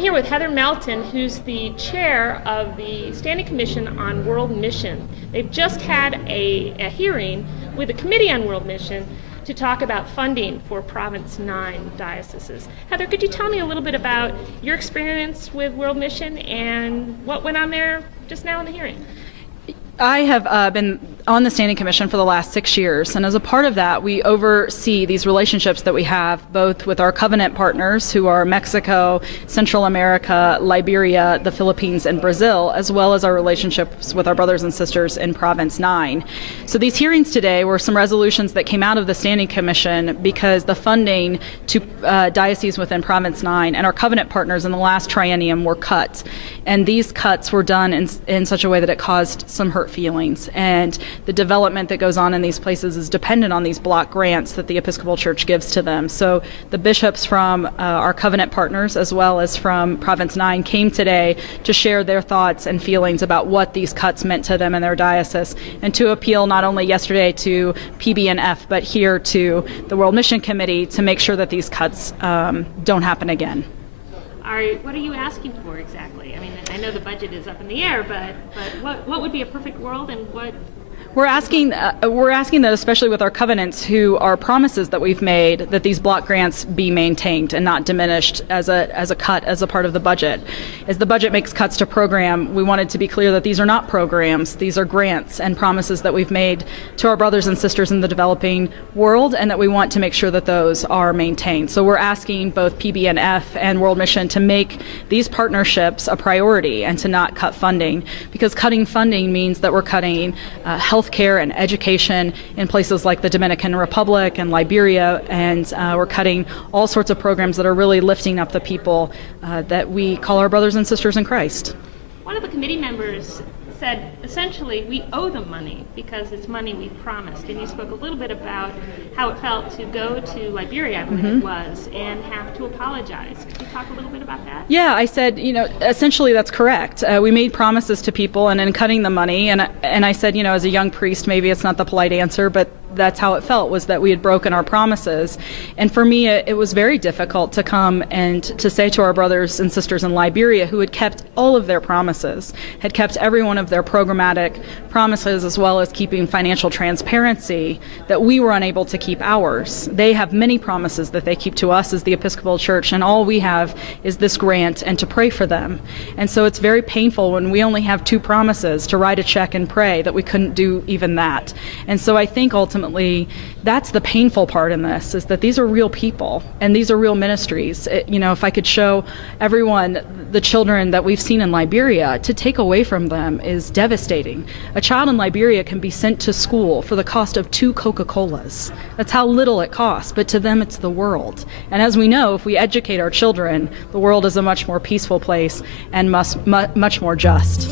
I'm here with Heather Melton, who's the chair of the Standing Commission on World Mission. They've just had a hearing with the Committee on World Mission to talk about funding for Province 9 dioceses. Heather, could you tell me a little bit about your experience with World Mission and what went on there just now in the hearing? I have been on the Standing Commission for the last 6 years, and as a part of that, we oversee these relationships that we have both with our covenant partners, who are Mexico, Central America, Liberia, the Philippines, and Brazil, as well as our relationships with our brothers and sisters in Province 9. So these hearings today were some resolutions that came out of the Standing Commission because the funding to dioceses within Province 9 and our covenant partners in the last triennium were cut. And these cuts were done in such a way that it caused some hurt feelings. And the development that goes on in these places is dependent on these block grants that the Episcopal Church gives to them. So the bishops from our covenant partners, as well as from Province 9, came today to share their thoughts and feelings about what these cuts meant to them and their diocese, and to appeal not only yesterday to PB&F, but here to the World Mission Committee to make sure that these cuts don't happen again. What are you asking for exactly? I mean, I know the budget is up in the air, but what would be a perfect world, and what? We're asking that, especially with our covenants, who are promises that we've made, that these block grants be maintained and not diminished as a cut, as a part of the budget. As the budget makes cuts to program, we wanted to be clear that these are not programs, these are grants and promises that we've made to our brothers and sisters in the developing world, and that we want to make sure that those are maintained. So we're asking both PB&F and World Mission to make these partnerships a priority and to not cut funding, because cutting funding means that we're cutting healthcare and education in places like the Dominican Republic and Liberia, and we're cutting all sorts of programs that are really lifting up the people that we call our brothers and sisters in Christ. One of the committee members said, essentially, we owe them money because it's money we promised. And you spoke a little bit about how it felt to go to Liberia, I believe it was, and have to apologize. Could you talk a little bit about that? Yeah, I said, essentially that's correct. We made promises to people, and in cutting the money, and I said, as a young priest, maybe it's not the polite answer, but that's how it felt, was that we had broken our promises. And for me, it was very difficult to come and to say to our brothers and sisters in Liberia, who had kept all of their promises, had kept every one of their programmatic promises, as well as keeping financial transparency, that we were unable to keep ours. They have many promises that they keep to us as the Episcopal Church, and all we have is this grant and to pray for them. And so it's very painful when we only have 2 promises, to write a check and pray, that we couldn't do even that. And so I think ultimately that's the painful part in this, is that these are real people and these are real ministries. If I could show everyone the children that we've seen in Liberia, to take away from them is devastating. A child in Liberia can be sent to school for the cost of 2 Coca-Colas. That's how little it costs, but to them it's the world. And as we know, if we educate our children, the world is a much more peaceful place and much more just.